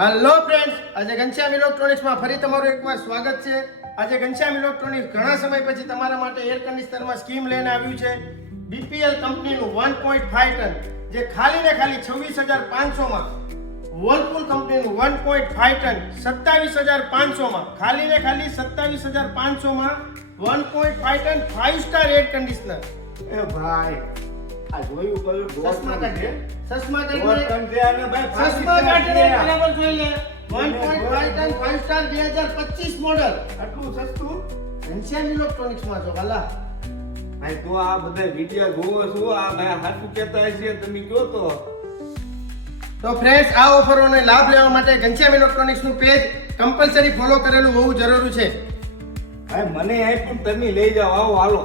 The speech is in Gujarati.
હેલો ફ્રેન્ડ્સ, આજે ઘનશ્યામ ઇલેક્ટ્રોનિક્સમાં ફરી તમારું એકવાર સ્વાગત છે. આજે ઘનશ્યામ ઇલેક્ટ્રોનિક્સ ઘણા સમય પછી તમારા માટે એર કન્ડિશનરમાં સ્કીમ લઈને આવ્યું છે. બીપીએલ કંપનીનું 1.5 ટન જે ખાલી ને ખાલી 26,500 માં, વર્લપૂલ કંપનીનું 1.5 ટન 27,500 માં, ખાલી ને ખાલી 27,500 માં 1.5 ટન 5 સ્ટાર એર કન્ડિશનર. એ ભાઈ આ જોયું કયું સસ્મા કાઢે, સસ્મા દોઢ કાઢે, ટન છે અને ભાઈ સસ્મા કાઢે, આટલું બરાબર જોઈ લે. 1.5 ટન 5 સ્ટાર 2025 મોડલ સસ્તું ઘનશ્યામ ઇલેક્ટ્રોનિક્સમાં છો વાલા. ભાઈ તો આ બધા વિડિયો જોવો છો આ ભાઈ હાચું કહેતા હશે તમે કયો તો ફ્રેન્ડ્સ, આ ઓફરોને લાભ લેવા માટે ઘનશ્યામ ઇલેક્ટ્રોનિક્સનું પેજ કમ્પલસરી ફોલો કરેલું હોવું જરૂરી છે. ભાઈ મને આપ્યું તમે લઈ જાઓ આવો હાલો